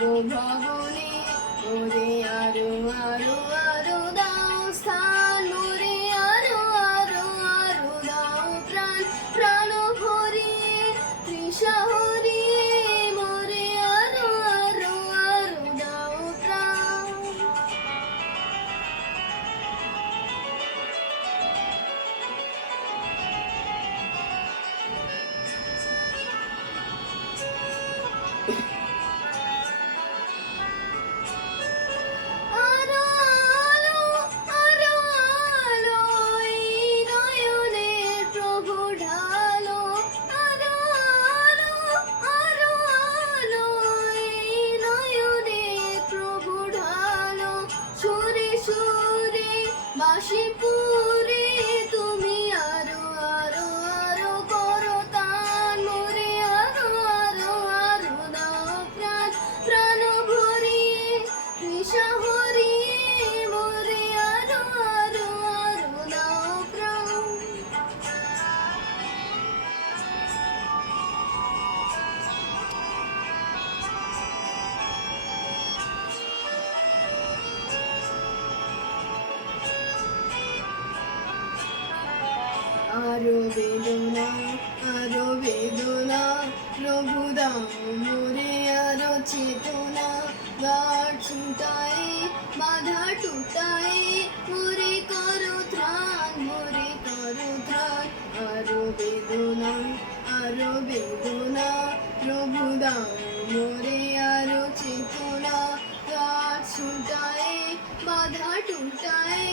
ভব ভবনে মোরে আরো আরো আরো দাও স্থান মোরে আরো আরো আরো দাও প্রাণ প্রাণ ভরিয়ে তৃষা হরিয়ে মোরে আরো আরো আরো দাও প্রাণ। বাঁশিপুরে তুমি আরো আরো আরো করো তান মোরে আরো আরো আরো দাও প্রাণ প্রাণ ভরিয়ে তৃষা হরিয়ে মোরে আরো আরো আরো দাও প্রাণ। আরো বেদনা প্রভু দাও মোরে আরো চেতনা গাঢ় ছুটাই বাধা টুটাই মোরে করো ত্রাণ মোরে করো ত্রাণ। আরো বেদনা প্রভু দাও মোরে আরো চেতনা গাঢ় ছুটাই বাধা টুটাই